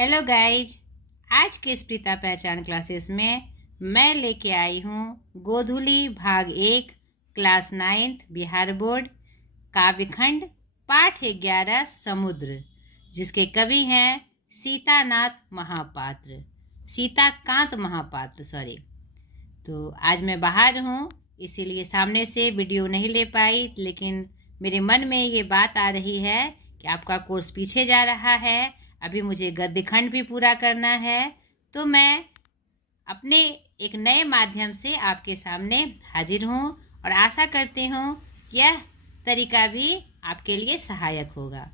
Hello guys. आज के स्पृता पहचान क्लासेस में मैं लेके आई हूँ गोधुली भाग 1 क्लास 9th बिहार बोर्ड काव्यखंड पाठ 11 समुद्र, जिसके कवि हैं सीताकांत महापात्र सॉरी। तो आज मैं बाहर हूँ, इसीलिए सामने से वीडियो नहीं ले पाई, लेकिन मेरे मन में ये बात आ रही है कि आपका कोर्स पीछे जा रहा है। अभी मुझे गद्य खंड भी पूरा करना है, तो मैं अपने एक नए माध्यम से आपके सामने हाजिर हूँ और आशा करती हूँ कि यह तरीका भी आपके लिए सहायक होगा।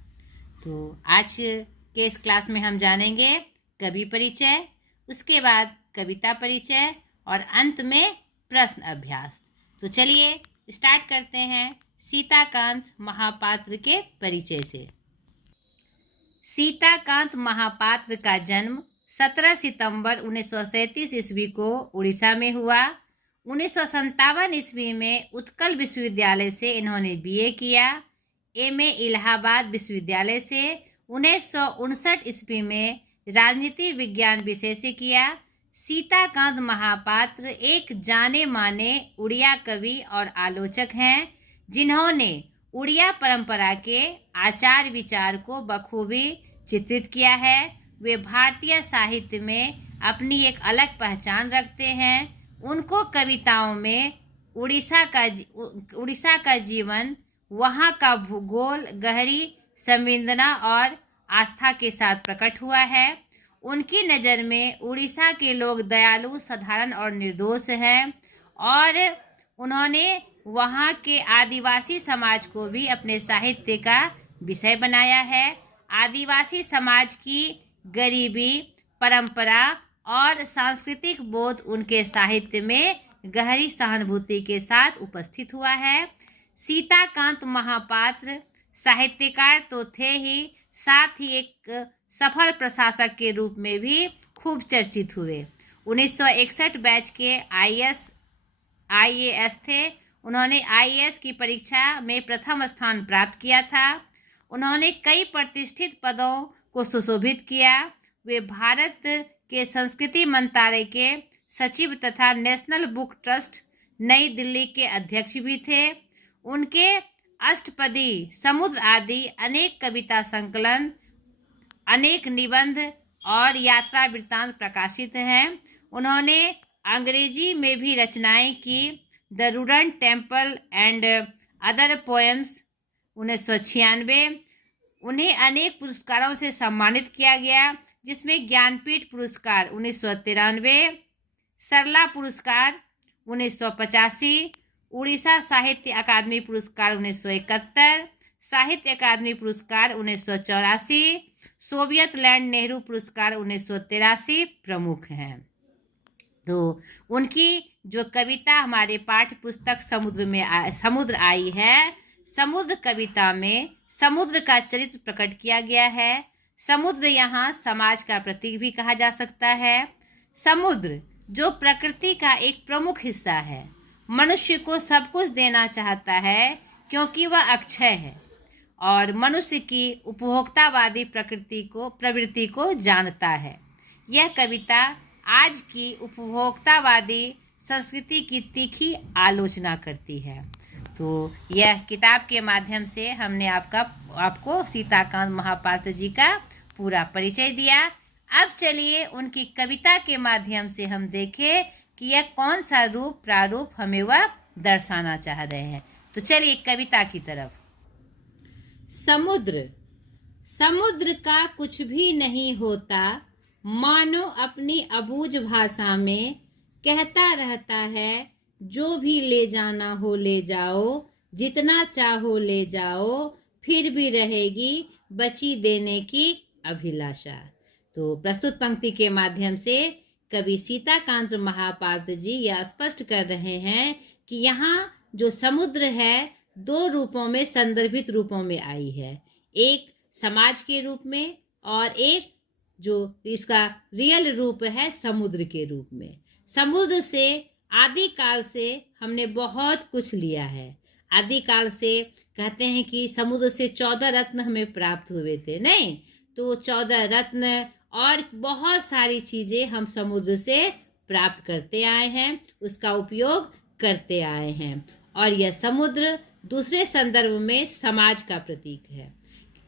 तो आज के इस क्लास में हम जानेंगे कवि परिचय, उसके बाद कविता परिचय और अंत में प्रश्न अभ्यास। तो चलिए स्टार्ट करते हैं सीताकांत महापात्र के परिचय से। सीताकांत महापात्र का जन्म 17 सितंबर 1937 ईस्वी को उड़ीसा में हुआ। 1957 ईस्वी में उत्कल विश्वविद्यालय से इन्होंने बीए किया। एमए इलाहाबाद विश्वविद्यालय से 1959 ईस्वी में राजनीति विज्ञान विषय से किया। सीताकांत महापात्र एक जाने माने उड़िया कवि और आलोचक हैं, जिन्होंने उड़िया परंपरा के आचार विचार को बखूबी चित्रित किया है। वे भारतीय साहित्य में अपनी एक अलग पहचान रखते हैं। उनको कविताओं में उड़ीसा का जीवन, वहाँ का भूगोल गहरी संवेदना और आस्था के साथ प्रकट हुआ है। उनकी नज़र में उड़ीसा के लोग दयालु, साधारण और निर्दोष हैं, और उन्होंने वहाँ के आदिवासी समाज को भी अपने साहित्य का विषय बनाया है। आदिवासी समाज की गरीबी, परंपरा और सांस्कृतिक बोध उनके साहित्य में गहरी सहानुभूति के साथ उपस्थित हुआ है। सीताकांत महापात्र साहित्यकार तो थे ही, साथ ही एक सफल प्रशासक के रूप में भी खूब चर्चित हुए। 1961 बैच के IAS थे। उन्होंने IAS की परीक्षा में प्रथम स्थान प्राप्त किया था। उन्होंने कई प्रतिष्ठित पदों को सुशोभित किया। वे भारत के संस्कृति मंत्रालय के सचिव तथा नेशनल बुक ट्रस्ट नई दिल्ली के अध्यक्ष भी थे। उनके अष्टपदी, समुद्र आदि अनेक कविता संकलन, अनेक निबंध और यात्रा वृत्तांत प्रकाशित हैं। उन्होंने अंग्रेजी में भी रचनाएं की। द रूडन टेम्पल एंड अदर पोएम्स 1996। उन्हें अनेक पुरस्कारों से सम्मानित किया गया, जिसमें ज्ञानपीठ पुरस्कार 1993, सरला पुरस्कार 1985, उड़ीसा साहित्य अकादमी पुरस्कार 1971, साहित्य अकादमी पुरस्कार 1984, सोवियत लैंड नेहरू पुरस्कार 1983 प्रमुख हैं। तो उनकी जो कविता हमारे पाठ्य पुस्तक समुद्र आई है, समुद्र कविता में समुद्र का चरित्र प्रकट किया गया है। समुद्र यहाँ समाज का प्रतीक भी कहा जा सकता है। समुद्र जो प्रकृति का एक प्रमुख हिस्सा है, मनुष्य को सब कुछ देना चाहता है क्योंकि वह अक्षय है, और मनुष्य की उपभोक्तावादी प्रवृत्ति को जानता है। यह कविता आज की उपभोक्तावादी संस्कृति की तीखी आलोचना करती है। तो यह किताब के माध्यम से हमने आपको सीताकांत महापात्र जी का पूरा परिचय दिया। अब चलिए उनकी कविता के माध्यम से हम देखें कि यह कौन सा रूप प्रारूप हमें वह दर्शाना चाह रहे हैं। तो चलिए कविता की तरफ। समुद्र का कुछ भी नहीं होता, मानो अपनी अबूझ भाषा में कहता रहता है, जो भी ले जाना हो ले जाओ, जितना चाहो ले जाओ, फिर भी रहेगी बची देने की अभिलाषा। तो प्रस्तुत पंक्ति के माध्यम से कवि सीताकांत महापात्र जी यह स्पष्ट कर रहे हैं कि यहाँ जो समुद्र है, दो रूपों में, संदर्भित रूपों में आई है। एक समाज के रूप में और एक जो इसका रियल रूप है समुद्र के रूप में। समुद्र से आदिकाल से हमने बहुत कुछ लिया है। आदिकाल से कहते हैं कि समुद्र से 14 रत्न हमें प्राप्त हुए थे, नहीं तो 14 रत्न और बहुत सारी चीज़ें हम समुद्र से प्राप्त करते आए हैं, उसका उपयोग करते आए हैं। और यह समुद्र दूसरे संदर्भ में समाज का प्रतीक है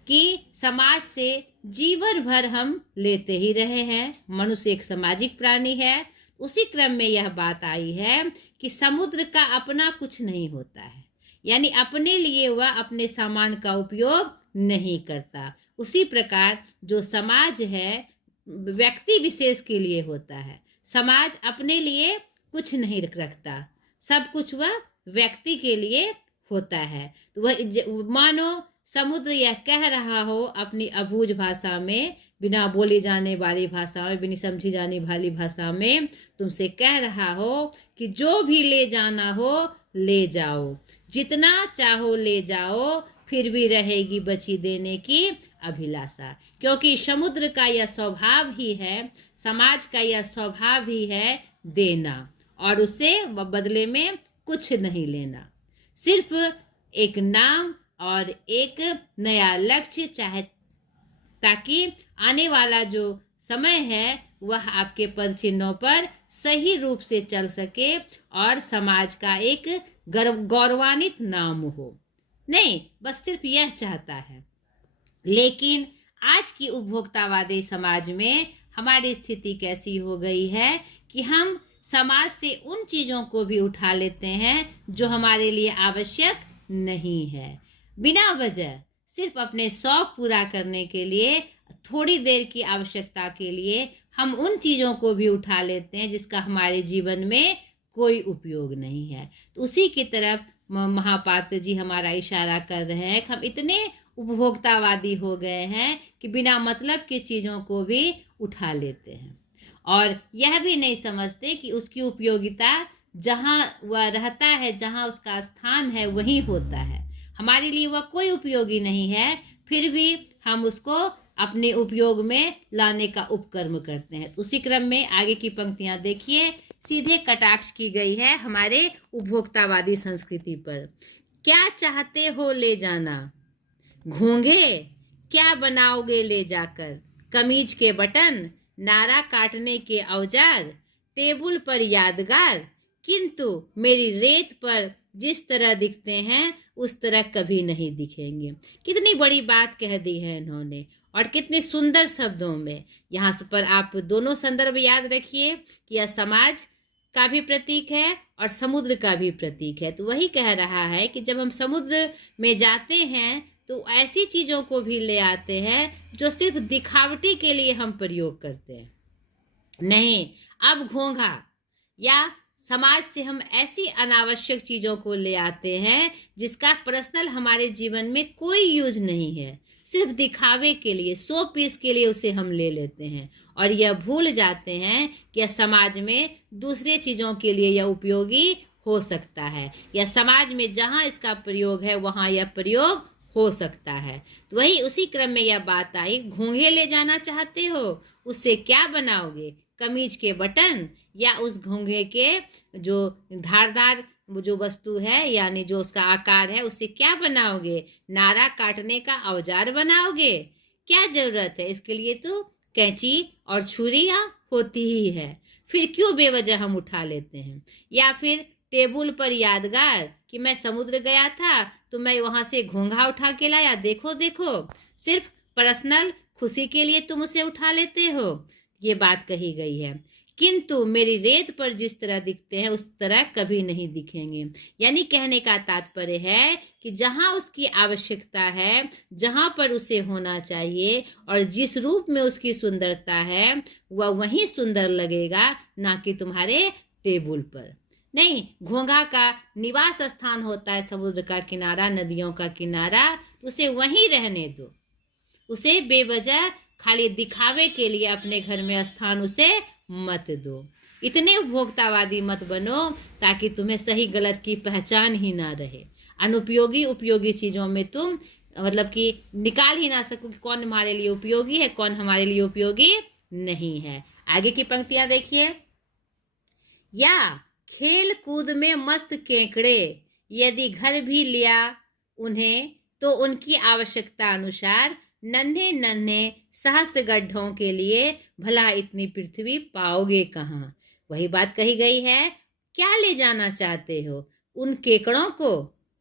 कि समाज से जीवन भर हम लेते ही रहे हैं। मनुष्य एक सामाजिक प्राणी है। उसी क्रम में यह बात आई है कि समुद्र का अपना कुछ नहीं होता है, यानी अपने लिए वह अपने सामान का उपयोग नहीं करता। उसी प्रकार जो समाज है व्यक्ति विशेष के लिए होता है। समाज अपने लिए कुछ नहीं रखता, सब कुछ वह व्यक्ति के लिए होता है। तो वह मानो समुद्र यह कह रहा हो अपनी अबूझ भाषा में, बिना बोली जाने वाली भाषा में, बिना समझी जाने वाली भाषा में तुमसे कह रहा हो कि जो भी ले जाना हो ले जाओ, जितना चाहो ले जाओ, फिर भी रहेगी बची देने की अभिलाषा। क्योंकि समुद्र का यह स्वभाव ही है, समाज का यह स्वभाव ही है देना और उसे बदले में कुछ नहीं लेना। सिर्फ एक नाम और एक नया लक्ष्य, चाहे ताकि आने वाला जो समय है वह आपके पद चिन्हों पर सही रूप से चल सके और समाज का एक गौरवान्वित नाम हो। नहीं, बस सिर्फ यह चाहता है। लेकिन आज की उपभोक्तावादी समाज में हमारी स्थिति कैसी हो गई है कि हम समाज से उन चीज़ों को भी उठा लेते हैं जो हमारे लिए आवश्यक नहीं है। बिना वजह सिर्फ अपने शौक पूरा करने के लिए, थोड़ी देर की आवश्यकता के लिए हम उन चीज़ों को भी उठा लेते हैं जिसका हमारे जीवन में कोई उपयोग नहीं है। तो उसी की तरफ महापात्र जी हमारा इशारा कर रहे हैं कि हम इतने उपभोक्तावादी हो गए हैं कि बिना मतलब की चीज़ों को भी उठा लेते हैं और यह भी नहीं समझते कि उसकी उपयोगिता जहाँ वह रहता है, जहाँ उसका स्थान है, वहीं होता है। हमारे लिए वह कोई उपयोगी नहीं है, फिर भी हम उसको अपने उपयोग में लाने का उपक्रम करते हैं। तो उसी क्रम में आगे की पंक्तियां देखिए, सीधे कटाक्ष की गई है हमारे उपभोक्तावादी संस्कृति पर। क्या चाहते हो ले जाना, घोंघे क्या बनाओगे ले जाकर, कमीज के बटन, नारा काटने के औजार, टेबल पर यादगार, किंतु मेरी रेत पर जिस तरह दिखते हैं उस तरह कभी नहीं दिखेंगे। कितनी बड़ी बात कह दी है इन्होंने और कितने सुंदर शब्दों में। यहाँ पर आप दोनों संदर्भ याद रखिए कि यह समाज का भी प्रतीक है और समुद्र का भी प्रतीक है। तो वही कह रहा है कि जब हम समुद्र में जाते हैं तो ऐसी चीज़ों को भी ले आते हैं जो सिर्फ दिखावटी के लिए हम प्रयोग करते हैं। नहीं, अब घोंघा या समाज से हम ऐसी अनावश्यक चीज़ों को ले आते हैं जिसका पर्सनल हमारे जीवन में कोई यूज नहीं है, सिर्फ दिखावे के लिए, 100 पीस के लिए उसे हम ले लेते हैं और यह भूल जाते हैं कि यह समाज में दूसरे चीज़ों के लिए यह उपयोगी हो सकता है, या समाज में जहाँ इसका प्रयोग है वहाँ यह प्रयोग हो सकता है। तो वही उसी क्रम में यह बात आई, घोंघे ले जाना चाहते हो, उससे क्या बनाओगे, कमीज के बटन या उस घोंघे के जो धारदार जो वस्तु है यानी जो उसका आकार है उससे क्या बनाओगे, नारा काटने का औजार बनाओगे। क्या जरूरत है इसके लिए, तो कैंची और छुरियाँ होती ही है, फिर क्यों बेवजह हम उठा लेते हैं। या फिर टेबल पर यादगार कि मैं समुद्र गया था तो मैं वहाँ से घोंघा उठा के लाया, देखो देखो, सिर्फ पर्सनल खुशी के लिए तुम उसे उठा लेते हो। ये बात कही गई है, किंतु मेरी रेत पर जिस तरह दिखते हैं उस तरह कभी नहीं दिखेंगे। यानी कहने का तात्पर्य है कि जहाँ उसकी आवश्यकता है, जहाँ पर उसे होना चाहिए और जिस रूप में उसकी सुंदरता है वह वहीं सुंदर लगेगा, ना कि तुम्हारे टेबल पर। नहीं, घोंघा का निवास स्थान होता है समुद्र का किनारा, नदियों का किनारा, उसे वहीं रहने दो, उसे बेवजह खाली दिखावे के लिए अपने घर में स्थान उसे मत दो। इतने उपभोक्तावादी मत बनो ताकि तुम्हें सही गलत की पहचान ही ना रहे। अनुपयोगी उपयोगी चीज़ों में तुम मतलब कि निकाल ही ना सको कि कौन हमारे लिए उपयोगी है, कौन हमारे लिए उपयोगी नहीं है। आगे की पंक्तियां देखिए, या खेल कूद में मस्त केकड़े, यदि घर भी लिया उन्हें तो उनकी आवश्यकता अनुसार नन्हे नन्हे सहस्त्र गड्ढों के लिए भला इतनी पृथ्वी पाओगे कहाँ। वही बात कही गई है, क्या ले जाना चाहते हो? उन केकड़ों को,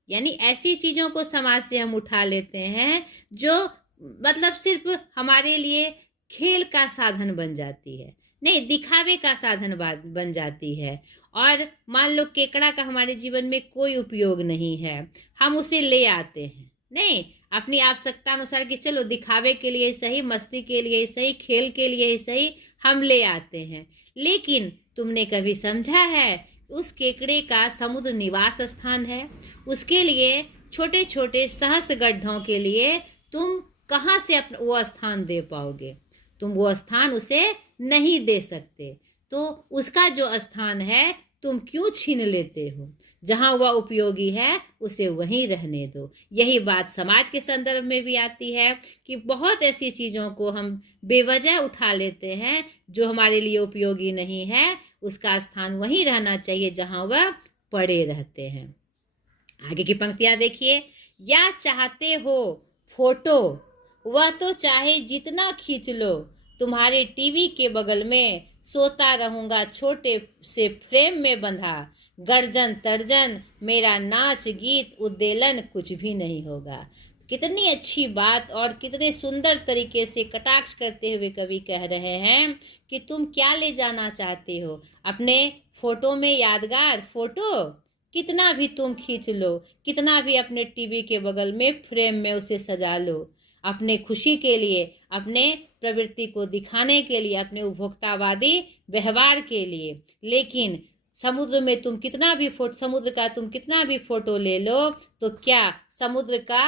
यानी ऐसी चीजों को समाज से हम उठा लेते हैं जो मतलब सिर्फ हमारे लिए खेल का साधन बन जाती है, नहीं दिखावे का साधन बन जाती है। और मान लो केकड़ा का हमारे जीवन में कोई उपयोग नहीं है, हम उसे ले आते हैं, नहीं अपनी आवश्यकता अनुसार कि चलो दिखावे के लिए सही, मस्ती के लिए सही, खेल के लिए सही हम ले आते हैं। लेकिन तुमने कभी समझा है उस केकड़े का समुद्र निवास स्थान है, उसके लिए छोटे छोटे सहस्त्र गड्ढों के लिए तुम कहाँ से अपना वो स्थान दे पाओगे? तुम वो स्थान उसे नहीं दे सकते, तो उसका जो स्थान है तुम क्यों छीन लेते हो? जहाँ वह उपयोगी है उसे वहीं रहने दो। यही बात समाज के संदर्भ में भी आती है कि बहुत ऐसी चीज़ों को हम बेवजह उठा लेते हैं जो हमारे लिए उपयोगी नहीं है, उसका स्थान वहीं रहना चाहिए जहाँ वह पड़े रहते हैं। आगे की पंक्तियाँ देखिए, या चाहते हो फोटो, वह तो चाहे जितना खींच लो, तुम्हारे टीवी के बगल में सोता रहूंगा छोटे से फ्रेम में बंधा, गर्जन तर्जन मेरा नाच गीत उद्वेलन कुछ भी नहीं होगा। कितनी अच्छी बात और कितने सुंदर तरीके से कटाक्ष करते हुए कवि कह रहे हैं कि तुम क्या ले जाना चाहते हो अपने फोटो में? यादगार फोटो कितना भी तुम खींच लो, कितना भी अपने टीवी के बगल में फ्रेम में उसे सजा लो, अपने खुशी के लिए, अपने प्रवृत्ति को दिखाने के लिए, अपने उपभोक्तावादी व्यवहार के लिए, लेकिन समुद्र में तुम कितना भी समुद्र का तुम कितना भी फोटो ले लो तो क्या समुद्र का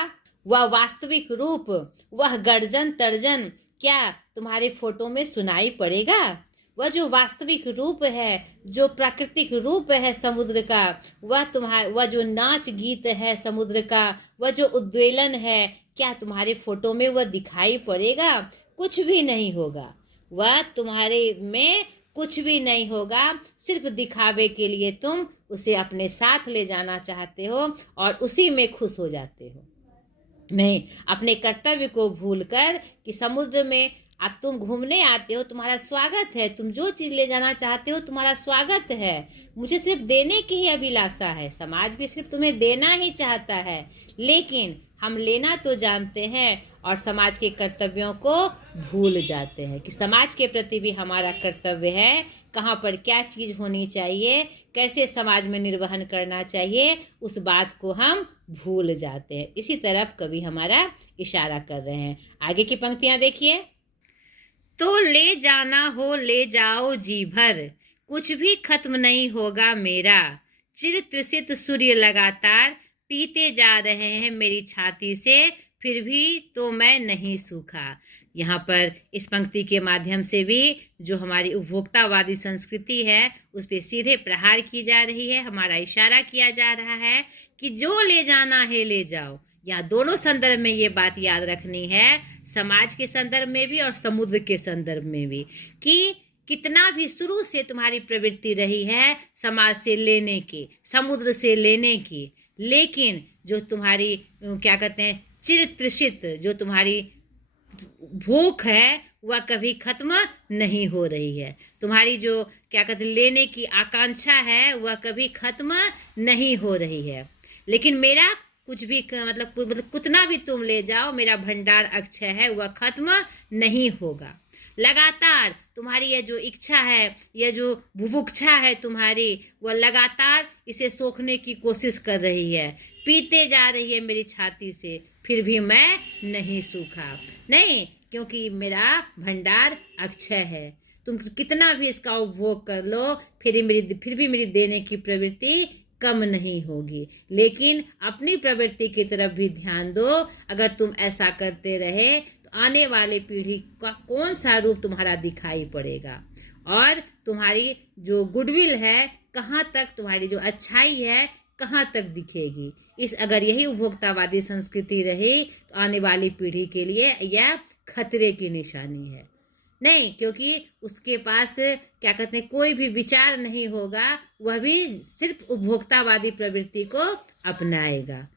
वह वास्तविक रूप, वह गर्जन तर्जन क्या तुम्हारे फोटो में सुनाई पड़ेगा? वह जो वास्तविक रूप है, जो प्राकृतिक रूप है समुद्र का, वह जो नाच गीत है समुद्र का, वह जो उद्वेलन है, क्या तुम्हारे फोटो में वह दिखाई पड़ेगा? कुछ भी नहीं होगा, वह तुम्हारे में कुछ भी नहीं होगा। सिर्फ दिखावे के लिए तुम उसे अपने साथ ले जाना चाहते हो और उसी में खुश हो जाते हो, नहीं अपने कर्तव्य को भूलकर कि समुद्र में अब तुम घूमने आते हो, तुम्हारा स्वागत है, तुम जो चीज़ ले जाना चाहते हो तुम्हारा स्वागत है, मुझे सिर्फ देने की ही अभिलाषा है, समाज भी सिर्फ तुम्हें देना ही चाहता है, लेकिन हम लेना तो जानते हैं और समाज के कर्तव्यों को भूल जाते हैं कि समाज के प्रति भी हमारा कर्तव्य है, कहाँ पर क्या चीज़ होनी चाहिए, कैसे समाज में निर्वहन करना चाहिए, उस बात को हम भूल जाते हैं। इसी तरफ कवि हमारा इशारा कर रहे हैं। आगे की पंक्तियाँ देखिए, तो ले जाना हो ले जाओ जी भर, कुछ भी खत्म नहीं होगा मेरा, चिर तृषित सूर्य लगातार पीते जा रहे हैं मेरी छाती से, फिर भी तो मैं नहीं सूखा। यहाँ पर इस पंक्ति के माध्यम से भी जो हमारी उपभोक्तावादी संस्कृति है उस पर सीधे प्रहार की जा रही है, हमारा इशारा किया जा रहा है कि जो ले जाना है ले जाओ। यहाँ दोनों संदर्भ में ये बात याद रखनी है, समाज के संदर्भ में भी और समुद्र के संदर्भ में भी, कि कितना भी शुरू से तुम्हारी प्रवृत्ति रही है समाज से लेने की, समुद्र से लेने की, लेकिन जो तुम्हारी क्या कहते हैं चिर तृषित जो तुम्हारी भूख है वह कभी खत्म नहीं हो रही है, तुम्हारी जो क्या कहते हैं लेने की आकांक्षा है वह कभी खत्म नहीं हो रही है, लेकिन मेरा कुछ भी मतलब कितना भी तुम ले जाओ मेरा भंडार अक्षय है, वह खत्म नहीं होगा। लगातार तुम्हारी यह जो इच्छा है, यह जो बुभुक्षा है तुम्हारी, वह लगातार इसे सोखने की कोशिश कर रही है, पीते जा रही है मेरी छाती से, फिर भी मैं नहीं सूखा, नहीं क्योंकि मेरा भंडार अक्षय है, तुम कितना भी इसका उपभोग कर लो फिर भी मेरी देने की प्रवृत्ति कम नहीं होगी। लेकिन अपनी प्रवृत्ति की तरफ भी ध्यान दो, अगर तुम ऐसा करते रहे तो आने वाली पीढ़ी का कौन सा रूप तुम्हारा दिखाई पड़ेगा और तुम्हारी जो गुडविल है कहाँ तक, तुम्हारी जो अच्छाई है कहाँ तक दिखेगी। अगर यही उपभोक्तावादी संस्कृति रही तो आने वाली पीढ़ी के लिए यह खतरे की निशानी है, नहीं क्योंकि उसके पास क्या कहते हैं कोई भी विचार नहीं होगा, वह भी सिर्फ उपभोक्तावादी प्रवृत्ति को अपनाएगा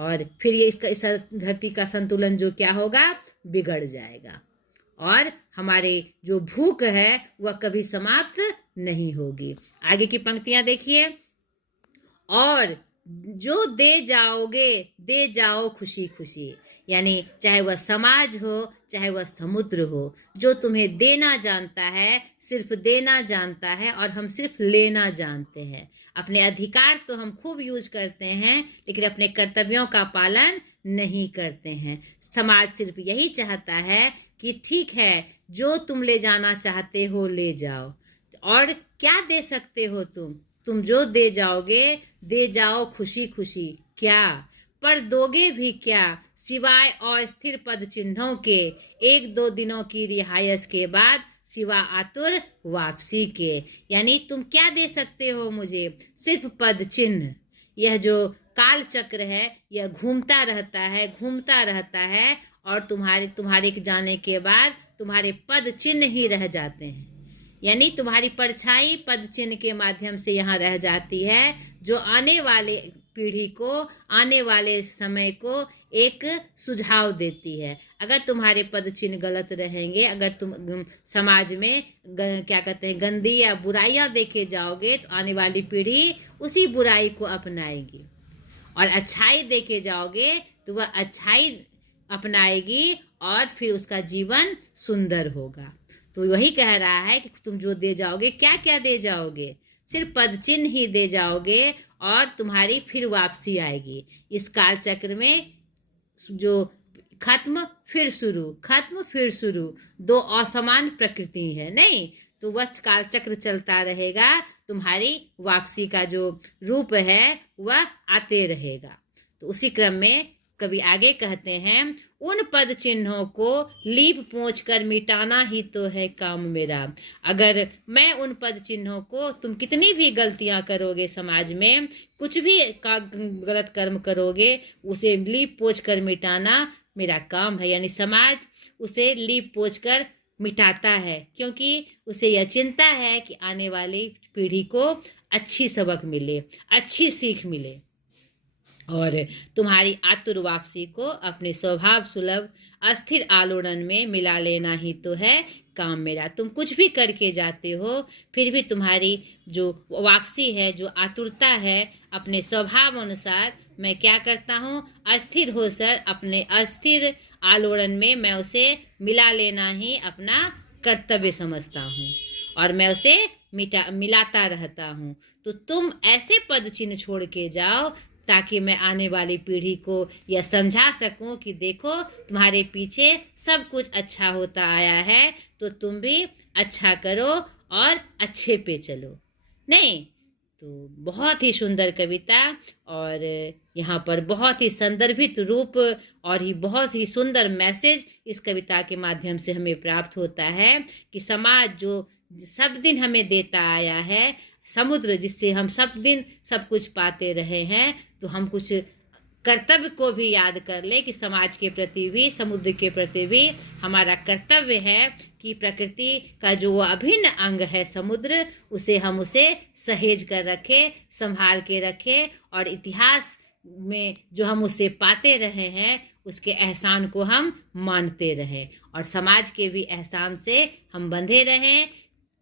और फिर ये इसका इस धरती का संतुलन जो क्या होगा, बिगड़ जाएगा और हमारे जो भूख है वह कभी समाप्त नहीं होगी। आगे की पंक्तियां देखिए। और जो दे जाओगे दे जाओ खुशी खुशी, यानी चाहे वह समाज हो चाहे वह समुद्र हो, जो तुम्हें देना जानता है, सिर्फ देना जानता है और हम सिर्फ लेना जानते हैं। अपने अधिकार तो हम खूब यूज करते हैं लेकिन अपने कर्तव्यों का पालन नहीं करते हैं। समाज सिर्फ यही चाहता है कि ठीक है, जो तुम ले जाना चाहते हो ले जाओ, और क्या दे सकते हो तुम जो दे जाओगे दे जाओ खुशी खुशी, क्या पर दोगे भी क्या, सिवाय अस्थिर पद चिन्हों के, 1-2 दिनों की रिहायश के बाद, सिवा आतुर वापसी के। यानी तुम क्या दे सकते हो मुझे, सिर्फ पद चिन्ह। यह जो काल चक्र है यह घूमता रहता है और तुम्हारे जाने के बाद तुम्हारे पद चिन्ह ही रह जाते हैं। यानी तुम्हारी परछाई पद चिन्ह के माध्यम से यहाँ रह जाती है, जो आने वाले पीढ़ी को, आने वाले समय को एक सुझाव देती है। अगर तुम्हारे पद चिन्ह गलत रहेंगे, अगर तुम समाज में क्या कहते हैं गंदी या बुराइयां देखे जाओगे, तो आने वाली पीढ़ी उसी बुराई को अपनाएगी, और अच्छाई देखे जाओगे तो वह अच्छाई अपनाएगी और फिर उसका जीवन सुंदर होगा। तो वही कह रहा है कि तुम जो दे जाओगे, क्या क्या दे जाओगे, सिर्फ पद चिन्ह ही दे जाओगे और तुम्हारी फिर वापसी आएगी। इस काल चक्र में जो खत्म फिर शुरू, दो असमान प्रकृति है नहीं, तो वह काल चक्र चलता रहेगा, तुम्हारी वापसी का जो रूप है वह आते रहेगा। तो उसी क्रम में कवि आगे कहते हैं, उन पद चिन्हों को लीप पोंछ कर मिटाना ही तो है काम मेरा। अगर मैं उन पद चिन्हों को, तुम कितनी भी गलतियां करोगे समाज में, कुछ भी गलत कर्म करोगे, उसे लीप पोंछ कर मिटाना मेरा काम है। यानी समाज उसे लीप पोंछ कर मिटाता है, क्योंकि उसे यह चिंता है कि आने वाली पीढ़ी को अच्छी सबक मिले, अच्छी सीख मिले। और तुम्हारी आतुर वापसी को अपने स्वभाव सुलभ अस्थिर आलोड़न में मिला लेना ही तो है काम मेरा। तुम कुछ भी करके जाते हो, फिर भी तुम्हारी जो वापसी है, जो आतुरता है, अपने स्वभाव अनुसार मैं क्या करता हूँ, अस्थिर हो सर अपने अस्थिर आलोड़न में मैं उसे मिला लेना ही अपना कर्तव्य समझता हूँ और मैं उसे मिलाता रहता हूँ। तो तुम ऐसे पद चिन्ह छोड़ के जाओ ताकि मैं आने वाली पीढ़ी को यह समझा सकूं कि देखो तुम्हारे पीछे सब कुछ अच्छा होता आया है, तो तुम भी अच्छा करो और अच्छे पे चलो। नहीं तो बहुत ही सुंदर कविता, और यहाँ पर बहुत ही संदर्भित रूप और ही बहुत ही सुंदर मैसेज इस कविता के माध्यम से हमें प्राप्त होता है कि समाज जो सब दिन हमें देता आया है, समुद्र जिससे हम सब दिन सब कुछ पाते रहे हैं, तो हम कुछ कर्तव्य को भी याद कर ले कि समाज के प्रति भी, समुद्र के प्रति भी हमारा कर्तव्य है कि प्रकृति का जो वो अभिन्न अंग है समुद्र, उसे हम उसे सहेज कर रखें, संभाल के रखें, और इतिहास में जो हम उसे पाते रहे हैं उसके एहसान को हम मानते रहें, और समाज के भी एहसान से हम बंधे रहें।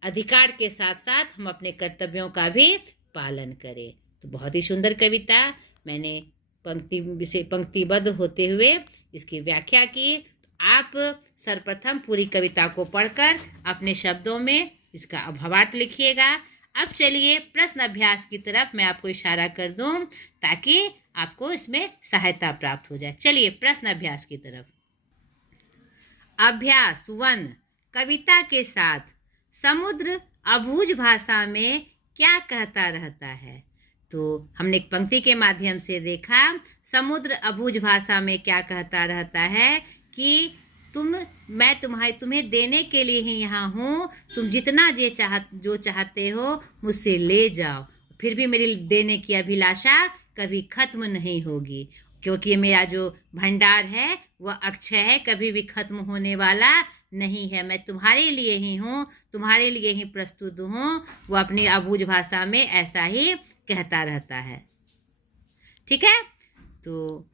अधिकार के साथ साथ हम अपने कर्तव्यों का भी पालन करें। तो बहुत ही सुंदर कविता, मैंने पंक्तिबद्ध होते हुए इसकी व्याख्या की। तो आप सर्वप्रथम पूरी कविता को पढ़कर अपने शब्दों में इसका भावार्थ लिखिएगा। अब चलिए प्रश्न अभ्यास की तरफ मैं आपको इशारा कर दूं ताकि आपको इसमें सहायता प्राप्त हो जाए। चलिए प्रश्न अभ्यास की तरफ। अभ्यास 1, कविता के साथ समुद्र अबूझ भाषा में क्या कहता रहता है। तो हमने एक पंक्ति के माध्यम से देखा, समुद्र अबूझ भाषा में क्या कहता रहता है कि मैं तुम्हें देने के लिए ही यहाँ हूँ, तुम जितना जो चाहते हो मुझसे ले जाओ, फिर भी मेरी देने की अभिलाषा कभी खत्म नहीं होगी, क्योंकि मेरा जो भंडार है वह अक्षय है, कभी भी खत्म होने वाला नहीं है। मैं तुम्हारे लिए ही हूँ, तुम्हारे लिए ही प्रस्तुत हूँ। वो अपनी अबूझ भाषा में ऐसा ही कहता रहता है। ठीक है, तो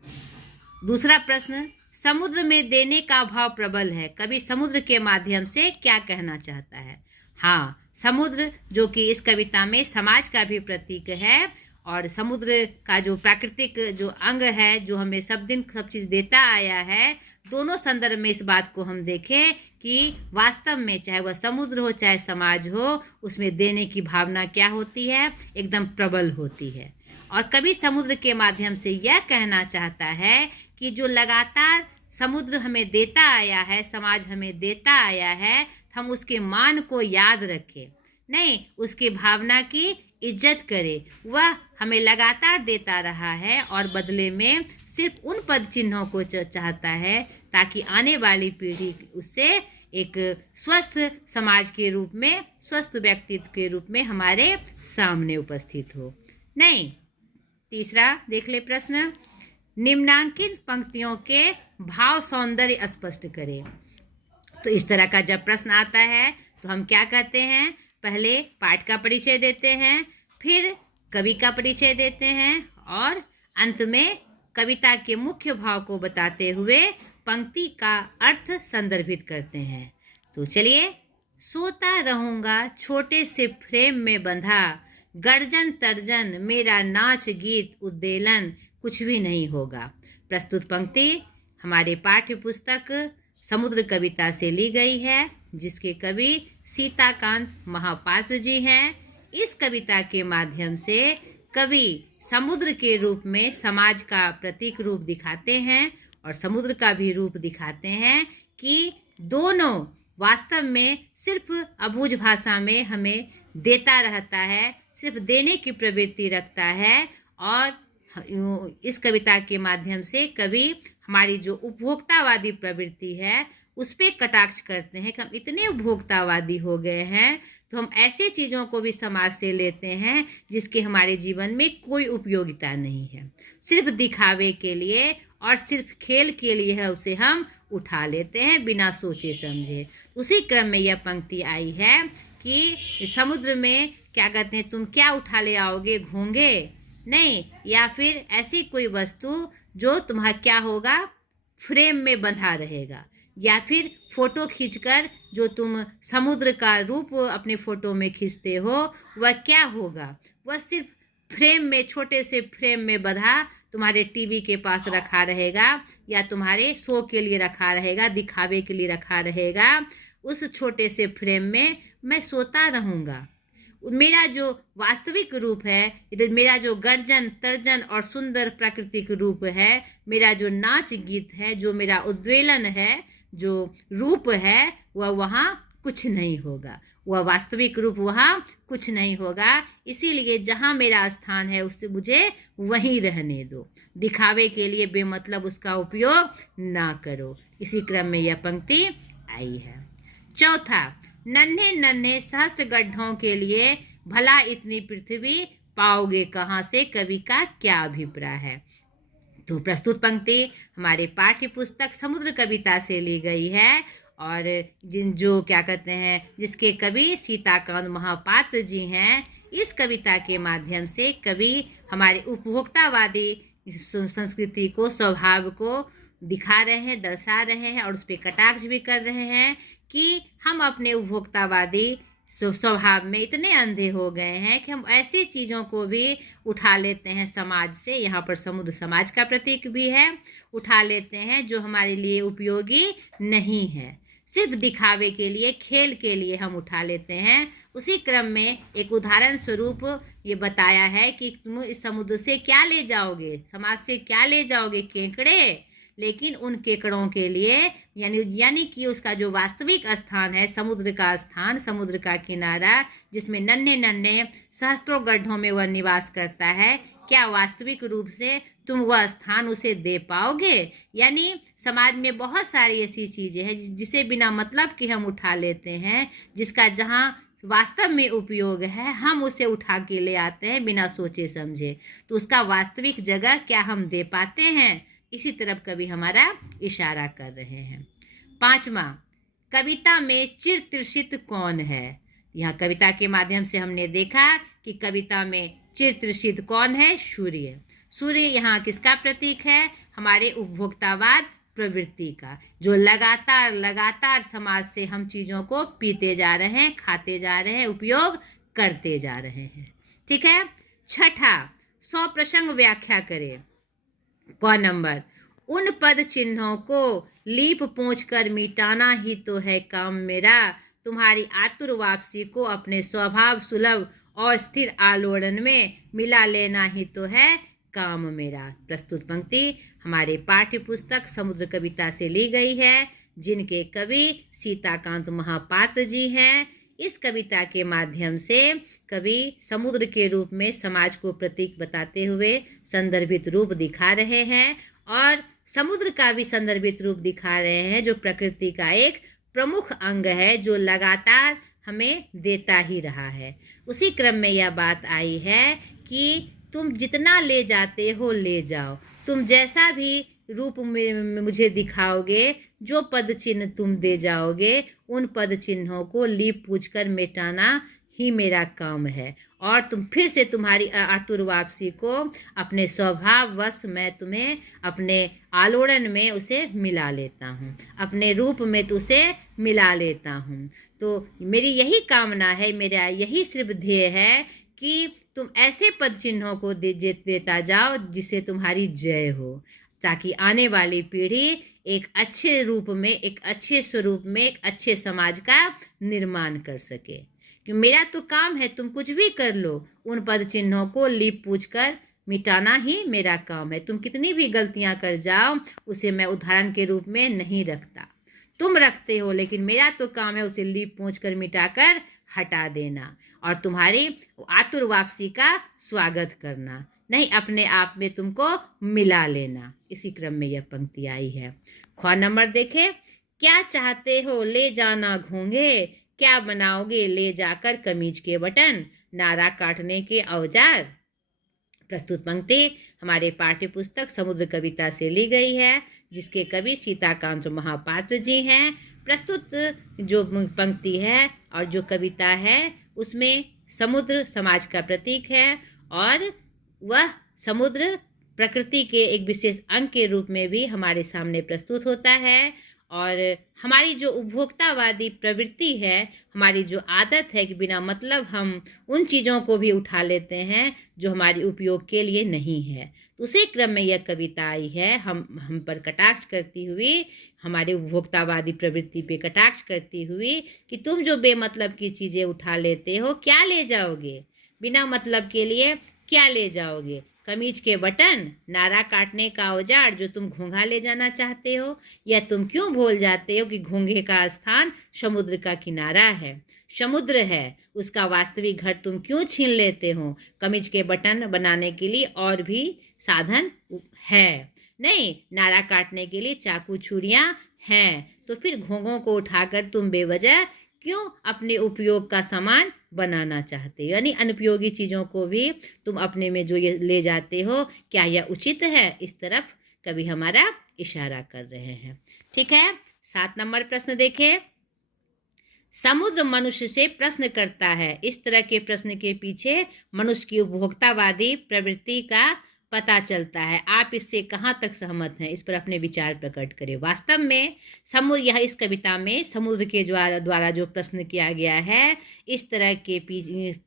दूसरा प्रश्न, समुद्र में देने का भाव प्रबल है, कवि समुद्र के माध्यम से क्या कहना चाहता है? हाँ, समुद्र जो कि इस कविता में समाज का भी प्रतीक है, और समुद्र का जो प्राकृतिक जो अंग है, जो हमें सब दिन सब चीज़ देता आया है, दोनों संदर्भ में इस बात को हम देखें कि वास्तव में चाहे वह समुद्र हो चाहे समाज हो, उसमें देने की भावना क्या होती है, एकदम प्रबल होती है। और कवि समुद्र के माध्यम से यह कहना चाहता है कि जो लगातार समुद्र हमें देता आया है, समाज हमें देता आया है, हम उसके मान को याद रखें, नहीं उसकी भावना की इज्जत करें। वह हमें लगातार देता रहा है और बदले में सिर्फ उन पद चिन्हों को चाहता है ताकि आने वाली पीढ़ी उससे एक स्वस्थ समाज के रूप में, स्वस्थ व्यक्तित्व के रूप में हमारे सामने उपस्थित हो। नहीं, तीसरा देख ले प्रश्न, निम्नांकित पंक्तियों के भाव सौंदर्य स्पष्ट करें। तो इस तरह का जब प्रश्न आता है तो हम क्या कहते हैं, पहले पाठ का परिचय देते हैं, फिर कवि का परिचय देते हैं और अंत में कविता के मुख्य भाव को बताते हुए पंक्ति का अर्थ संदर्भित करते हैं। तो चलिए, सोता रहूँगा छोटे से फ्रेम में बंधा, गर्जन तर्जन मेरा नाच गीत उद्वेलन कुछ भी नहीं होगा। प्रस्तुत पंक्ति हमारे पाठ्य पुस्तक समुद्र कविता से ली गई है, जिसके कवि सीताकांत महापात्र जी हैं। इस कविता के माध्यम से कवि समुद्र के रूप में समाज का प्रतीक रूप दिखाते हैं और समुद्र का भी रूप दिखाते हैं कि दोनों वास्तव में सिर्फ अबूझ भाषा में हमें देता रहता है, सिर्फ देने की प्रवृत्ति रखता है। और इस कविता के माध्यम से कवि हमारी जो उपभोक्तावादी प्रवृत्ति है उस पर कटाक्ष करते हैं कि हम इतने उपभोक्तावादी हो गए हैं तो हम ऐसे चीज़ों को भी समाज से लेते हैं जिसके हमारे जीवन में कोई उपयोगिता नहीं है, सिर्फ दिखावे के लिए और सिर्फ खेल के लिए है उसे हम उठा लेते हैं बिना सोचे समझे। उसी क्रम में यह पंक्ति आई है कि समुद्र में क्या कहते हैं, तुम क्या उठा ले आओगे, घोंगे नहीं, या फिर ऐसी कोई वस्तु जो तुम्हारा क्या होगा, फ्रेम में बंधा रहेगा, या फिर फोटो खींचकर जो तुम समुद्र का रूप अपने फोटो में खींचते हो वह क्या होगा, वह सिर्फ फ्रेम में, छोटे से फ्रेम में बंधा तुम्हारे टीवी के पास रखा रहेगा या तुम्हारे शो के लिए रखा रहेगा, दिखावे के लिए रखा रहेगा। उस छोटे से फ्रेम में मैं सोता रहूँगा। मेरा जो वास्तविक रूप है, मेरा जो गर्जन तर्जन और सुंदर प्राकृतिक रूप है, मेरा जो नाच गीत है, जो मेरा उद्वेलन है, जो रूप है, वह वहाँ कुछ नहीं होगा, वह वास्तविक रूप वहाँ कुछ नहीं होगा। इसीलिए जहाँ मेरा स्थान है उससे मुझे वहीं रहने दो, दिखावे के लिए बेमतलब उसका उपयोग ना करो। इसी क्रम में यह पंक्ति आई है। चौथा, नन्हे नन्हे सहस्त्र गड्ढों के लिए भला इतनी पृथ्वी पाओगे कहाँ से, कवि का क्या अभिप्राय है। तो प्रस्तुत पंक्ति हमारे पाठ्य पुस्तक समुद्र कविता से ली गई है और जो क्या कहते हैं, जिसके कवि सीताकांत महापात्र जी हैं। इस कविता के माध्यम से कवि हमारे उपभोक्तावादी संस्कृति को, स्वभाव को दिखा रहे हैं, दर्शा रहे हैं और उस पर कटाक्ष भी कर रहे हैं कि हम अपने उपभोक्तावादी स्वभाव में इतने अंधे हो गए हैं कि हम ऐसी चीज़ों को भी उठा लेते हैं समाज से, यहाँ पर समुद्र समाज का प्रतीक भी है, उठा लेते हैं जो हमारे लिए उपयोगी नहीं है, सिर्फ दिखावे के लिए, खेल के लिए हम उठा लेते हैं। उसी क्रम में एक उदाहरण स्वरूप ये बताया है कि तुम इस समुद्र से क्या ले जाओगे, समाज से क्या ले जाओगे, केकड़े, लेकिन उन केकड़ों के लिए यानी कि उसका जो वास्तविक स्थान है, समुद्र का स्थान, समुद्र का किनारा, जिसमें नन्हे नन्हे सहस्त्रों गड्ढों में वह निवास करता है, क्या वास्तविक रूप से तुम वह स्थान उसे दे पाओगे। यानी समाज में बहुत सारी ऐसी चीज़ें हैं जिसे बिना मतलब के हम उठा लेते हैं, जिसका जहाँ वास्तव में उपयोग है हम उसे उठा के ले आते हैं बिना सोचे समझे, तो उसका वास्तविक जगह क्या हम दे पाते हैं, इसी तरफ कवि हमारा इशारा कर रहे हैं। पांचवा, कविता में चिर तृषित कौन है। यहाँ कविता के माध्यम से हमने देखा कि कविता में चिर तृषित कौन है, सूर्य। सूर्य यहाँ किसका प्रतीक है? हमारे उपभोक्तावाद प्रवृत्ति का, जो लगातार लगातार समाज से हम चीज़ों को पीते जा रहे हैं, खाते जा रहे हैं, उपयोग करते जा रहे हैं। ठीक है। छठा, स्वप्रसंग व्याख्या करें। क नंबर, उन पद चिन्हों को लीप पोंछ कर मिटाना ही तो है काम मेरा, तुम्हारी आतुर वापसी को अपने स्वभाव सुलभ और स्थिर आलोड़न में मिला लेना ही तो है काम मेरा। प्रस्तुत पंक्ति हमारे पाठ्य पुस्तक समुद्र कविता से ली गई है, जिनके कवि सीताकांत महापात्र जी हैं। इस कविता के माध्यम से कवि समुद्र के रूप में समाज को प्रतीक बताते हुए संदर्भित रूप दिखा रहे हैं, और समुद्र का भी संदर्भित रूप दिखा रहे हैं, जो प्रकृति का एक प्रमुख अंग है, जो लगातार हमें देता ही रहा है। उसी क्रम में यह बात आई है कि तुम जितना ले जाते हो ले जाओ, तुम जैसा भी रूप में मुझे दिखाओगे, जो पद चिन्ह तुम दे जाओगे, उन पद चिन्हों को लीप पूछ कर मिटाना ही मेरा काम है, और तुम फिर से तुम्हारी आतुर वापसी को अपने स्वभाववश मैं तुम्हें अपने आलोड़न में उसे मिला लेता हूँ, अपने रूप में तो उसे मिला लेता हूँ। तो मेरी यही कामना है, मेरा यही सिर्फ ध्येय है कि तुम ऐसे पद चिन्हों को देता जाओ जिससे तुम्हारी जय हो, ताकि आने वाली पीढ़ी एक अच्छे रूप में, एक अच्छे स्वरूप में, एक अच्छे समाज का निर्माण कर सके। कि मेरा तो काम है, तुम कुछ भी कर लो, उन पद चिन्हों को लीप पूछ कर मिटाना ही मेरा काम है। तुम कितनी भी गलतियां कर जाओ, उसे मैं उदाहरण के रूप में नहीं रखता, तुम रखते हो, लेकिन मेरा तो काम है उसे लीप पूछ कर मिटाकर हटा देना, और तुम्हारी आतुर वापसी का स्वागत करना, नहीं अपने आप में तुमको मिला लेना। इसी क्रम में यह पंक्ति आई है। ख नंबर देखें, क्या चाहते हो ले जाना घोंगे, क्या बनाओगे ले जाकर कमीज के बटन, नारा काटने के औजार। प्रस्तुत पंक्ति हमारे पाठ्य पुस्तक समुद्र कविता से ली गई है, जिसके कवि सीताकांत महापात्र जी हैं। प्रस्तुत जो पंक्ति है और जो कविता है, उसमें समुद्र समाज का प्रतीक है, और वह समुद्र प्रकृति के एक विशेष अंग के रूप में भी हमारे सामने प्रस्तुत होता है। और हमारी जो उपभोक्तावादी प्रवृत्ति है, हमारी जो आदत है कि बिना मतलब हम उन चीज़ों को भी उठा लेते हैं जो हमारी उपयोग के लिए नहीं है। उसी क्रम में यह कविता आई है, हम पर कटाक्ष करती हुई, हमारे उपभोक्तावादी प्रवृत्ति पे कटाक्ष करती हुई कि तुम जो बेमतलब की चीज़ें उठा लेते हो, क्या ले जाओगे, बिना मतलब के लिए क्या ले जाओगे, कमीज के बटन, नारा काटने का औजार, जो तुम घोंघा ले जाना चाहते हो, या तुम क्यों भूल जाते हो कि घोंघे का स्थान समुद्र का किनारा है, समुद्र है, उसका वास्तविक घर तुम क्यों छीन लेते हो। कमीज के बटन बनाने के लिए और भी साधन है, नहीं, नारा काटने के लिए चाकू छुरियां हैं, तो फिर घोंघों को उठाकर तुम बेवजह क्यों अपने उपयोग का सामान बनाना चाहते हो, यानी अनुपयोगी चीज़ों को भी तुम अपने में जो ये ले जाते हो, क्या यह उचित है। इस तरफ कभी हमारा इशारा कर रहे हैं। ठीक है। 7 नंबर प्रश्न देखें, समुद्र मनुष्य से प्रश्न करता है, इस तरह के प्रश्न के पीछे मनुष्य की उपभोक्तावादी प्रवृत्ति का पता चलता है। आप इससे कहाँ तक सहमत हैं, इस पर अपने विचार प्रकट करें। वास्तव में यह इस कविता में समुद्र के द्वारा जो प्रश्न किया गया है, इस तरह के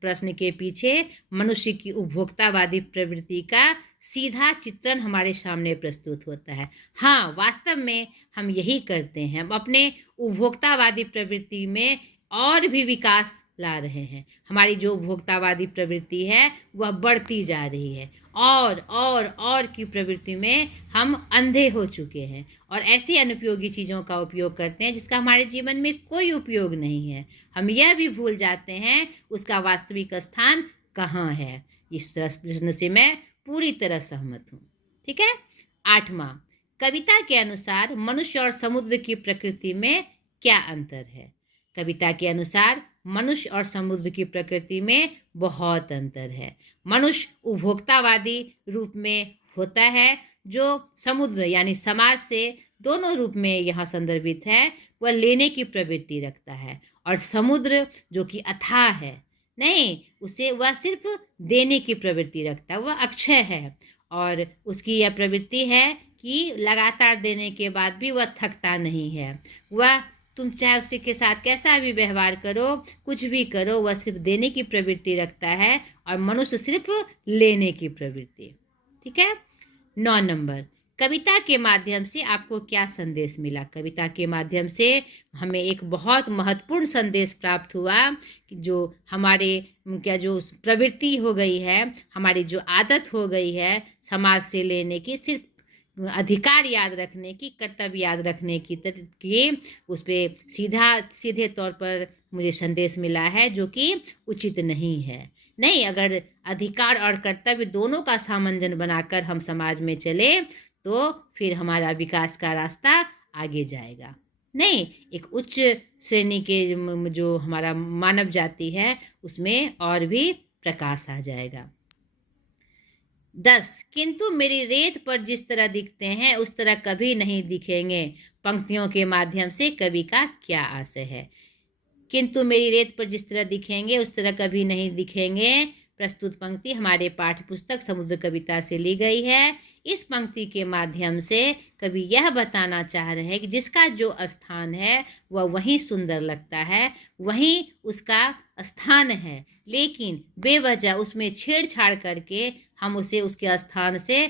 प्रश्न के पीछे मनुष्य की उपभोक्तावादी प्रवृत्ति का सीधा चित्रण हमारे सामने प्रस्तुत होता है। हाँ, वास्तव में हम यही करते हैं, हम अपने उपभोक्तावादी प्रवृत्ति में और भी विकास ला रहे हैं। हमारी जो उपभोक्तावादी प्रवृत्ति है वह बढ़ती जा रही है, और की प्रवृत्ति में हम अंधे हो चुके हैं, और ऐसी अनुपयोगी चीज़ों का उपयोग करते हैं जिसका हमारे जीवन में कोई उपयोग नहीं है। हम यह भी भूल जाते हैं उसका वास्तविक स्थान कहाँ है। इस प्रश्न से मैं पूरी तरह सहमत हूँ। ठीक है। 8वां, कविता के अनुसार मनुष्य और समुद्र की प्रकृति में क्या अंतर है। कविता के अनुसार मनुष्य और समुद्र की प्रकृति में बहुत अंतर है। मनुष्य उपभोक्तावादी रूप में होता है, जो समुद्र यानी समाज से दोनों रूप में यहाँ संदर्भित है, वह लेने की प्रवृत्ति रखता है, और समुद्र जो कि अथाह है, नहीं, उसे वह सिर्फ देने की प्रवृत्ति रखता है, वह अक्षय है, और उसकी यह प्रवृत्ति है कि लगातार देने के बाद भी वह थकता नहीं है। वह तुम चाहे उसके के साथ कैसा भी व्यवहार करो, कुछ भी करो, वह सिर्फ देने की प्रवृत्ति रखता है और मनुष्य सिर्फ लेने की प्रवृत्ति। ठीक है। 9 नंबर, कविता के माध्यम से आपको क्या संदेश मिला? कविता के माध्यम से हमें एक बहुत महत्वपूर्ण संदेश प्राप्त हुआ कि जो हमारे जो प्रवृत्ति हो गई है, हमारी जो आदत हो गई है समाज से लेने की, सिर्फ अधिकार याद रखने की, कर्तव्य याद रखने की उस पर सीधे तौर पर मुझे संदेश मिला है जो कि उचित नहीं है। नहीं, अगर अधिकार और कर्तव्य दोनों का सामंजस्य बनाकर हम समाज में चले तो फिर हमारा विकास का रास्ता आगे जाएगा। नहीं, एक उच्च श्रेणी के जो हमारा मानव जाति है उसमें और भी प्रकाश आ जाएगा। 10, किंतु मेरी रेत पर जिस तरह दिखते हैं उस तरह कभी नहीं दिखेंगे। पंक्तियों के माध्यम से कवि का क्या आशय है? किंतु मेरी रेत पर जिस तरह दिखेंगे उस तरह कभी नहीं दिखेंगे। प्रस्तुत पंक्ति हमारे पाठ्य पुस्तक समुद्र कविता से ली गई है। इस पंक्ति के माध्यम से कवि यह बताना चाह रहे हैं कि जिसका जो स्थान है वह वहीं सुंदर लगता है, वहीं उसका स्थान है, लेकिन बेवजह उसमें छेड़छाड़ करके हम उसे उसके स्थान से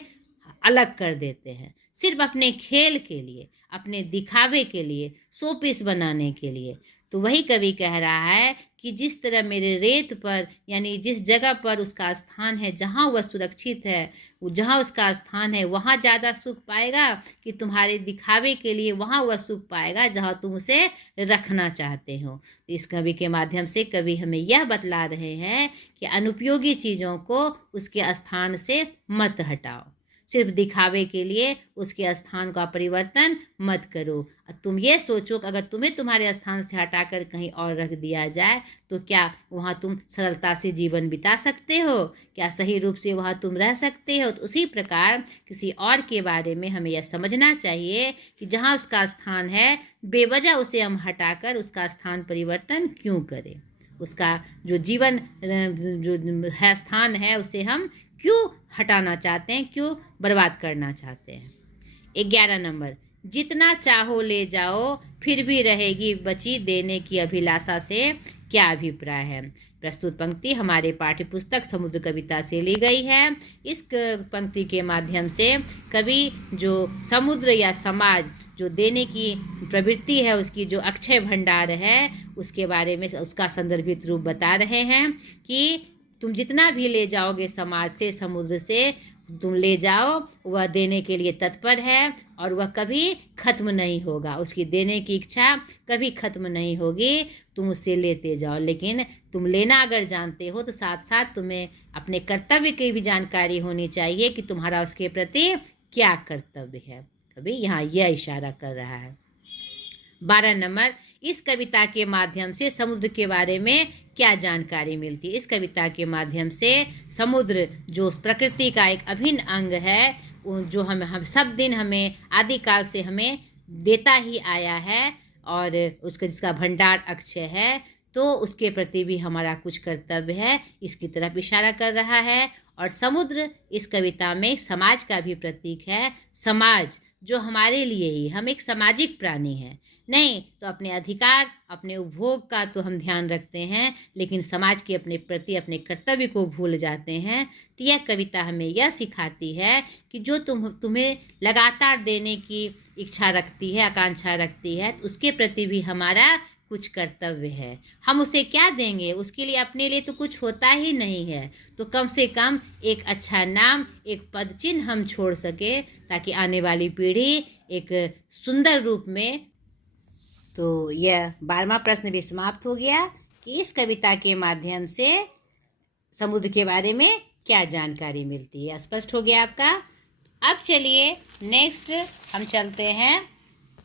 अलग कर देते हैं, सिर्फ अपने खेल के लिए, अपने दिखावे के लिए, शोपीस बनाने के लिए। तो वही कवि कह रहा है कि जिस तरह मेरे रेत पर, यानी जिस जगह पर उसका स्थान है, जहाँ वह सुरक्षित है, जहाँ उसका स्थान है, वहाँ ज़्यादा सुख पाएगा कि तुम्हारे दिखावे के लिए वहाँ वह सुख पाएगा जहाँ तुम उसे रखना चाहते हो। तो इस कवि के माध्यम से कवि हमें यह बतला रहे हैं कि अनुपयोगी चीज़ों को उसके स्थान से मत हटाओ, सिर्फ दिखावे के लिए उसके स्थान का परिवर्तन मत करो। तुम ये सोचो कि अगर तुम्हें तुम्हारे स्थान से हटाकर कहीं और रख दिया जाए तो क्या वहाँ तुम सरलता से जीवन बिता सकते हो? क्या सही रूप से वहाँ तुम रह सकते हो? तो उसी प्रकार किसी और के बारे में हमें यह समझना चाहिए कि जहाँ उसका स्थान है बेवजह उसे हम हटाकर उसका स्थान परिवर्तन क्यों करें? उसका जो जीवन जो है स्थान है उसे हम क्यों हटाना चाहते हैं, क्यों बर्बाद करना चाहते हैं? 11 नंबर, जितना चाहो ले जाओ फिर भी रहेगी बची देने की अभिलाषा से क्या अभिप्राय है? प्रस्तुत पंक्ति हमारे पाठ्य पुस्तक समुद्र कविता से ली गई है। इस पंक्ति के माध्यम से कवि जो समुद्र या समाज जो देने की प्रवृत्ति है, उसकी जो अक्षय भंडार है, उसके बारे में उसका संदर्भित रूप बता रहे हैं कि तुम जितना भी ले जाओगे समाज से, समुद्र से तुम ले जाओ, वह देने के लिए तत्पर है और वह कभी खत्म नहीं होगा। उसकी देने की इच्छा कभी खत्म नहीं होगी। तुम उससे लेते जाओ, लेकिन तुम लेना अगर जानते हो तो साथ साथ तुम्हें अपने कर्तव्य की भी जानकारी होनी चाहिए कि तुम्हारा उसके प्रति क्या कर्तव्य है। कभी यहाँ यह इशारा कर रहा है। 12 नंबर, इस कविता के माध्यम से समुद्र के बारे में क्या जानकारी मिलती है? इस कविता के माध्यम से समुद्र जो प्रकृति का एक अभिन्न अंग है, जो हम सब दिन हमें आदिकाल से हमें देता ही आया है और उसका जिसका भंडार अक्षय है, तो उसके प्रति भी हमारा कुछ कर्तव्य है, इसकी तरफ इशारा कर रहा है। और समुद्र इस कविता में समाज का भी प्रतीक है। समाज जो हमारे लिए ही, हम एक सामाजिक प्राणी हैं। नहीं तो अपने अधिकार, अपने उपभोग का तो हम ध्यान रखते हैं, लेकिन समाज के अपने प्रति अपने कर्तव्य को भूल जाते हैं। तो यह कविता हमें यह सिखाती है कि जो तुम्हें लगातार देने की इच्छा रखती है, आकांक्षा रखती है, तो उसके प्रति भी हमारा कुछ कर्तव्य है। हम उसे क्या देंगे? उसके लिए अपने लिए तो कुछ होता ही नहीं है, तो कम से कम एक अच्छा नाम, एक पद चिन्ह हम छोड़ सके ताकि आने वाली पीढ़ी एक सुंदर रूप में। तो यह 12वां प्रश्न भी समाप्त हो गया कि इस कविता के माध्यम से समुद्र के बारे में क्या जानकारी मिलती है। स्पष्ट हो गया आपका? अब चलिए नेक्स्ट हम चलते हैं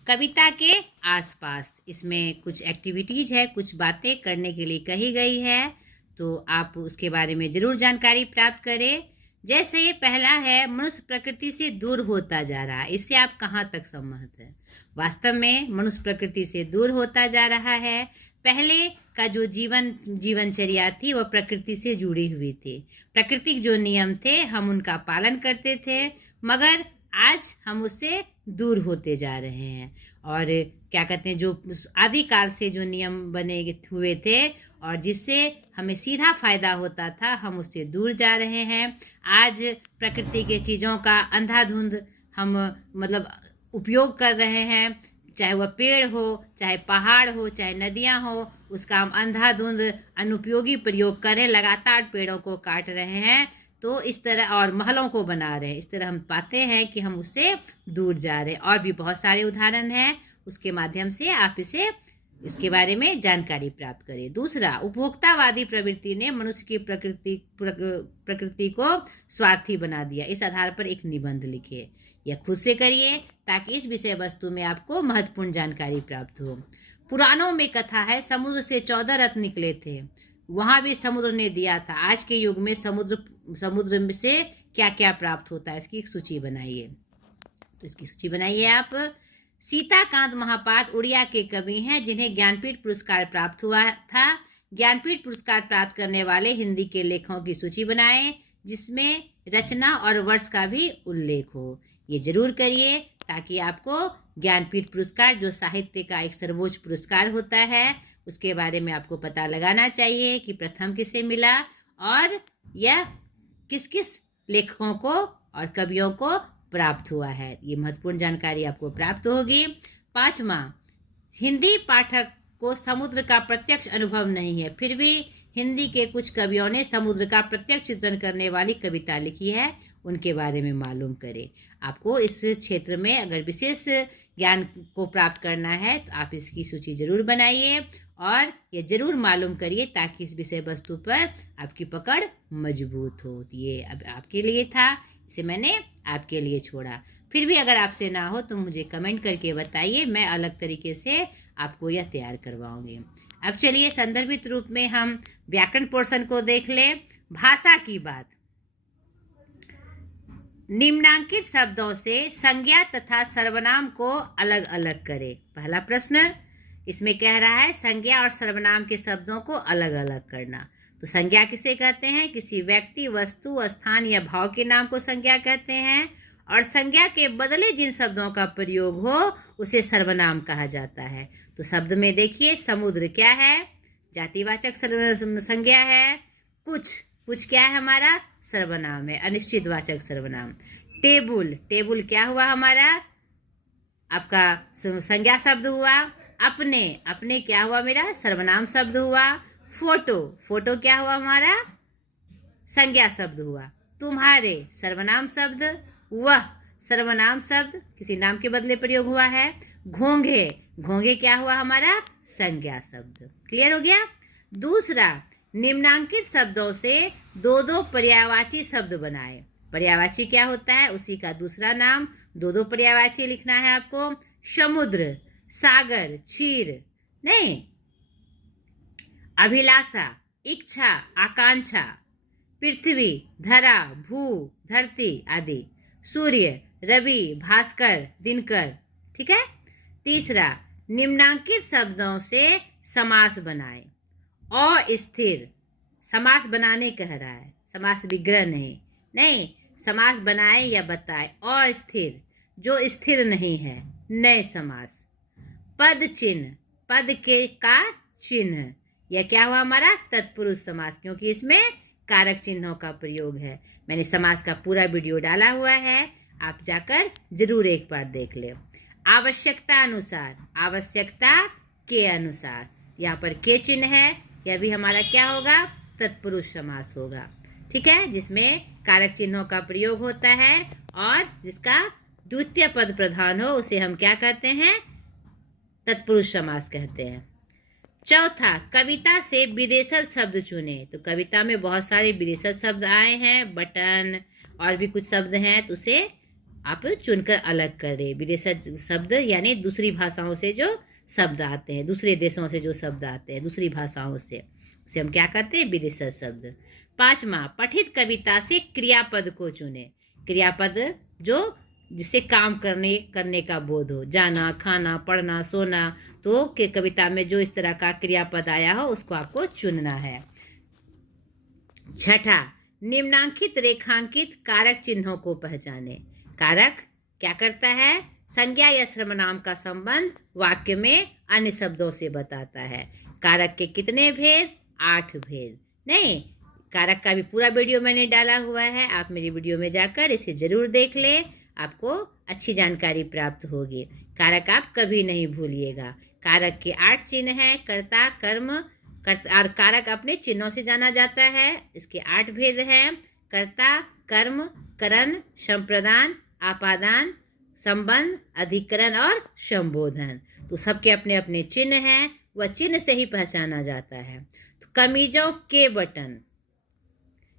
कविता के आसपास। इसमें कुछ एक्टिविटीज है, कुछ बातें करने के लिए कही गई है, तो आप उसके बारे में ज़रूर जानकारी प्राप्त करें। जैसे ये पहला है, मनुष्य प्रकृति से दूर होता जा रहा है। इससे आप कहाँ तक सहमत हैं? वास्तव में मनुष्य प्रकृति से दूर होता जा रहा है। पहले का जो जीवनचर्या थी वो प्रकृति से जुड़ी हुई थी। प्राकृतिक जो नियम थे हम उनका पालन करते थे, मगर आज हम उससे दूर होते जा रहे हैं। और क्या कहते हैं, जो आदिकाल से जो नियम बने हुए थे और जिससे हमें सीधा फायदा होता था, हम उससे दूर जा रहे हैं। आज प्रकृति के चीज़ों का अंधाधुंध हम मतलब उपयोग कर रहे हैं, चाहे वह पेड़ हो, चाहे पहाड़ हो, चाहे नदियां हो, उसका हम अंधाधुंध अनुपयोगी प्रयोग कर रहे हैं। लगातार पेड़ों को काट रहे हैं, तो इस तरह, और महलों को बना रहे हैं। इस तरह हम पाते हैं कि हम उससे दूर जा रहे हैं। और भी बहुत सारे उदाहरण हैं, उसके माध्यम से आप इसके बारे में जानकारी प्राप्त करें। दूसरा, उपभोक्तावादी प्रवृत्ति ने मनुष्य की प्रकृति को स्वार्थी बना दिया। इस आधार पर एक निबंध लिखिए या खुद से करिए, ताकि इस विषय वस्तु में आपको महत्वपूर्ण जानकारी प्राप्त हो। पुराणों में कथा है, समुद्र से 14 रत्न निकले थे, वहां भी समुद्र ने दिया था। आज के युग में समुद्र से क्या क्या प्राप्त होता है, इसकी एक सूची बनाइए। तो इसकी सूची बनाइए आप। सीताकांत महापात्र उड़िया के कवि हैं, जिन्हें ज्ञानपीठ पुरस्कार प्राप्त हुआ था। ज्ञानपीठ पुरस्कार प्राप्त करने वाले हिंदी के लेखकों की सूची बनाएं, जिसमें रचना और वर्ष का भी उल्लेख हो। ये जरूर करिए, ताकि आपको ज्ञानपीठ पुरस्कार, जो साहित्य का एक सर्वोच्च पुरस्कार होता है, उसके बारे में आपको पता लगाना चाहिए कि प्रथम किसे मिला और यह किस किस लेखकों को और कवियों को प्राप्त हुआ है। ये महत्वपूर्ण जानकारी आपको प्राप्त होगी। 5वां, हिंदी पाठक को समुद्र का प्रत्यक्ष अनुभव नहीं है, फिर भी हिंदी के कुछ कवियों ने समुद्र का प्रत्यक्ष चित्रण करने वाली कविता लिखी है, उनके बारे में मालूम करें। आपको इस क्षेत्र में अगर विशेष ज्ञान को प्राप्त करना है, तो आप इसकी सूची जरूर बनाइए और ये जरूर मालूम करिए, ताकि इस विषय वस्तु पर आपकी पकड़ मजबूत हो। ये अब आपके लिए था, इसे मैंने आपके लिए छोड़ा। फिर भी अगर आपसे ना हो तो मुझे कमेंट करके बताइए, मैं अलग तरीके से आपको यह तैयार करवाऊंगी। अब चलिए संदर्भित रूप में हम व्याकरण पोर्शन को देख लें। भाषा की बात। निम्नांकित शब्दों से संज्ञा तथा सर्वनाम को अलग अलग करें। पहला प्रश्न इसमें कह रहा है संज्ञा और सर्वनाम के शब्दों को अलग अलग करना। तो संज्ञा किसे कहते हैं? किसी व्यक्ति, वस्तु, स्थान या भाव के नाम को संज्ञा कहते हैं। और संज्ञा के बदले जिन शब्दों का प्रयोग हो उसे सर्वनाम कहा जाता है। तो शब्द में देखिए, समुद्र क्या है? जातिवाचक संज्ञा है। कुछ क्या है हमारा? सर्वनाम है, अनिश्चितवाचक सर्वनाम। टेबुल क्या हुआ हमारा? आपका संज्ञा शब्द हुआ। अपने क्या हुआ मेरा? सर्वनाम शब्द हुआ। फोटो क्या हुआ हमारा? संज्ञा शब्द हुआ। तुम्हारे सर्वनाम शब्द। वह सर्वनाम शब्द, किसी नाम के बदले प्रयोग हुआ है। घोंघे क्या हुआ हमारा? संज्ञा शब्द। क्लियर हो गया? दूसरा, निम्नांकित शब्दों से दो पर्यायवाची शब्द बनाए। पर्यायवाची क्या होता है? उसी का दूसरा नाम। दो पर्यायवाची लिखना है आपको। समुद्र, सागर, क्षीर नहीं, अभिलाषा, इच्छा, आकांक्षा, पृथ्वी, धरा, भू, धरती आदि। सूर्य, रवि, भास्कर, दिनकर। ठीक है। तीसरा, निम्नांकित शब्दों से समास बनाए। अस्थिर, समास बनाने कह रहा है, समास विग्रह नहीं, समास बनाए या बताए। अस्थिर, जो स्थिर नहीं है, नए समास। पद चिन्ह, पद के का चिन्ह, यह क्या हुआ हमारा? तत्पुरुष समास, क्योंकि इसमें कारक चिन्हों का प्रयोग है। मैंने समास का पूरा वीडियो डाला हुआ है, आप जाकर जरूर एक बार देख ले। आवश्यकता अनुसार, आवश्यकता के अनुसार, यहाँ पर के चिन्ह है, यह भी हमारा क्या होगा? तत्पुरुष समास होगा। ठीक है, जिसमें कारक चिन्हों का प्रयोग होता है और जिसका द्वितीय पद प्रधान हो उसे हम क्या कहते हैं? तत्पुरुष समास कहते हैं। चौथा, कविता से विदेशज शब्द चुने। तो कविता में बहुत सारे विदेशज शब्द आए हैं, बटन और भी कुछ शब्द हैं, तो उसे आप चुनकर अलग करें। विदेशज शब्द यानी दूसरी भाषाओं से जो शब्द आते हैं, दूसरे देशों से जो शब्द आते हैं, दूसरी भाषाओं से, उसे हम क्या कहते हैं? विदेशज शब्द। पांचवा, पठित कविता से क्रियापद को चुने। क्रियापद जो जिससे काम करने का बोध हो, जाना, खाना, पढ़ना, सोना। तो के कविता में जो इस तरह का क्रियापद आया हो उसको आपको चुनना है। छठा, निम्नांकित रेखांकित कारक चिन्हों को पहचाने। कारक क्या करता है? संज्ञा या सर्वनाम का संबंध वाक्य में अन्य शब्दों से बताता है। कारक के कितने भेद? 8 भेद। नहीं, कारक का भी पूरा वीडियो मैंने डाला हुआ है, आप मेरी वीडियो में जाकर इसे जरूर देख लें, आपको अच्छी जानकारी प्राप्त होगी। कारक आप कभी नहीं भूलिएगा। कारक के 8 चिन्ह हैं, कर्ता, कर्म, और कारक अपने चिन्हों से जाना जाता है। इसके 8 भेद हैं, कर्ता, कर्म, करण, संप्रदान, आपादान, संबंध, अधिकरण और संबोधन। तो सबके अपने अपने चिन्ह हैं, वह चिन्ह से ही पहचाना जाता है। तो कमीजों के बटन,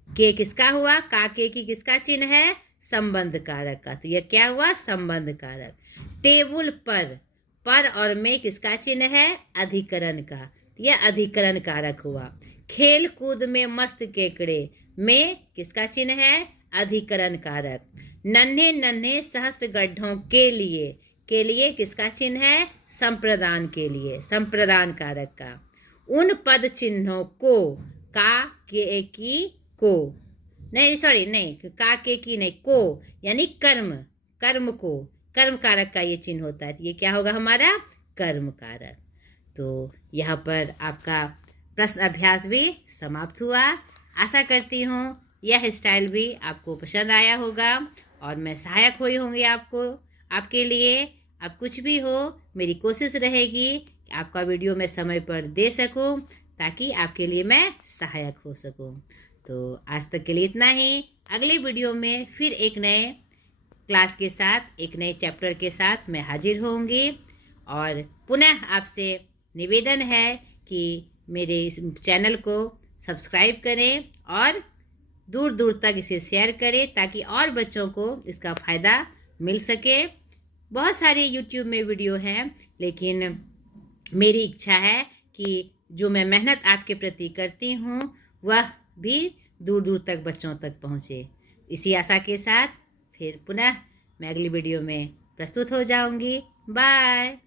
के किसका हुआ? का के की किसका चिन्ह है? संबंध कारक का। तो यह क्या हुआ? संबंध कारक। टेबुल पर और में किसका चिन्ह है? अधिकरण का। तो यह अधिकरण कारक हुआ। खेल कूद में मस्त केकड़े, में किसका चिन्ह है? अधिकरण कारक। नन्हे नन्हे सहस्त्र गड्ढों के लिए किसका चिन्ह है? संप्रदान के लिए, संप्रदान कारक का। उन पद चिन्हों को, का के की को, नहीं सॉरी नहीं, का के की नहीं, को यानी कर्म, कर्म को, कर्म कारक का ये चिन्ह होता है। तो ये क्या होगा हमारा? कर्म कारक। तो यहाँ पर आपका प्रश्न अभ्यास भी समाप्त हुआ। आशा करती हूँ यह स्टाइल भी आपको पसंद आया होगा और मैं सहायक हुई होंगी आपके लिए। अब कुछ भी हो, मेरी कोशिश रहेगी कि आपका वीडियो मैं समय पर दे सकूं, ताकि आपके लिए मैं सहायक हो सकूं। तो आज तक के लिए इतना ही। अगले वीडियो में फिर एक नए क्लास के साथ, एक नए चैप्टर के साथ मैं हाजिर होंगी। और पुनः आपसे निवेदन है कि मेरे इस चैनल को सब्सक्राइब करें और दूर दूर तक इसे शेयर करें, ताकि और बच्चों को इसका फ़ायदा मिल सके। बहुत सारे यूट्यूब में वीडियो हैं, लेकिन मेरी इच्छा है कि जो मैं मेहनत आपके प्रति करती हूँ वह भी दूर दूर तक बच्चों तक पहुँचे। इसी आशा के साथ फिर पुनः मैं अगली वीडियो में प्रस्तुत हो जाऊँगी। बाय।